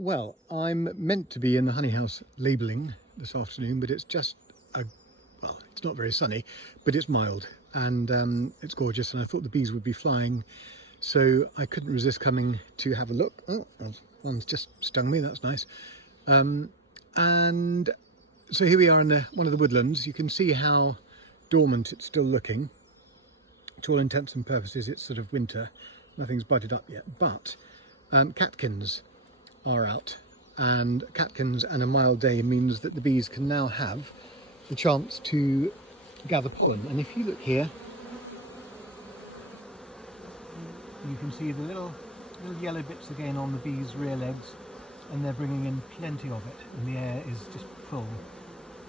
Well, I'm meant to be in the honey house labelling this afternoon, but it's just well, it's not very sunny, but it's mild and it's gorgeous, and I thought the bees would be flying, so I couldn't resist coming to have a look. Oh, one's just stung me, that's nice. And so here we are in one of the woodlands. You can see how dormant it's still looking. To all intents and purposes, it's sort of winter. Nothing's budded up yet, but catkins are out, and catkins and a mild day means that the bees can now have the chance to gather pollen. And if you look here, you can see the little yellow bits again on the bees' rear legs, and they're bringing in plenty of it, and the air is just full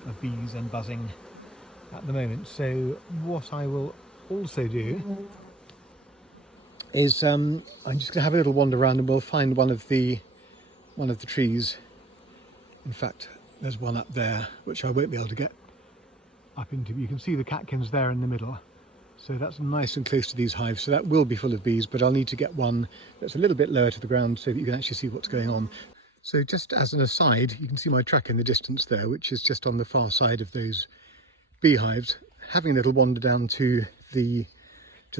of bees and buzzing at the moment. So what I will also do is I'm just going to have a little wander around, and we'll find one of the trees. In fact, there's one up there which I won't be able to get up into. You can see the catkins there in the middle, so that's nice and close to these hives, so that will be full of bees, but I'll need to get one that's a little bit lower to the ground so that you can actually see what's going on. So just as an aside, you can see my track in the distance there, which is just on the far side of those beehives. Having a little wander down to the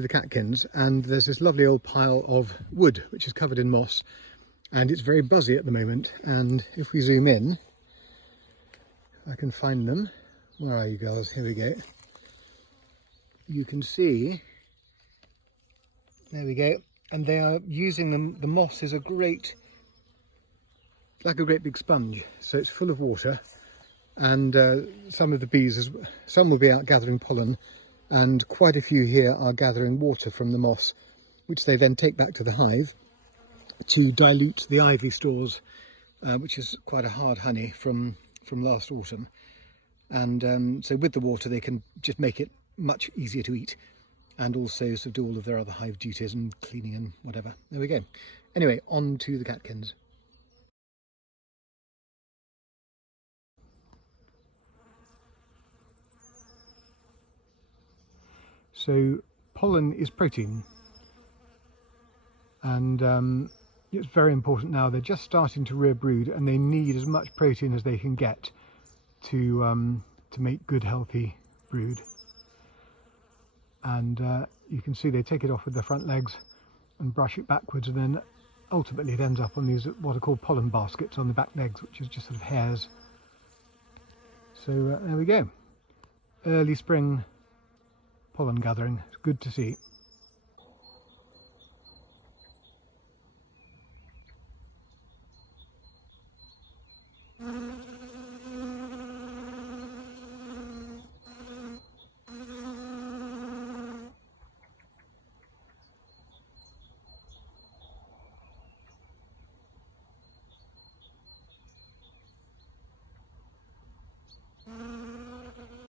catkins, and there's this lovely old pile of wood which is covered in moss, and it's very buzzy at the moment. And if we zoom in, I can find them. Where are you girls? Here we go. You can see, there we go, and they are using the moss is like a great big sponge, so it's full of water, and some of the bees, some will be out gathering pollen, and quite a few here are gathering water from the moss, which they then take back to the hive to dilute the ivy stores, which is quite a hard honey from last autumn. And so with the water they can just make it much easier to eat, and also sort of do all of their other hive duties and cleaning and whatever. There we go. Anyway, on to the catkins. So pollen is protein, and it's very important now. They're just starting to rear brood, and they need as much protein as they can get to make good healthy brood. And you can see they take it off with their front legs and brush it backwards, and then ultimately it ends up on these what are called pollen baskets on the back legs, which is just sort of hairs. So there we go, early spring pollen gathering. It's good to see.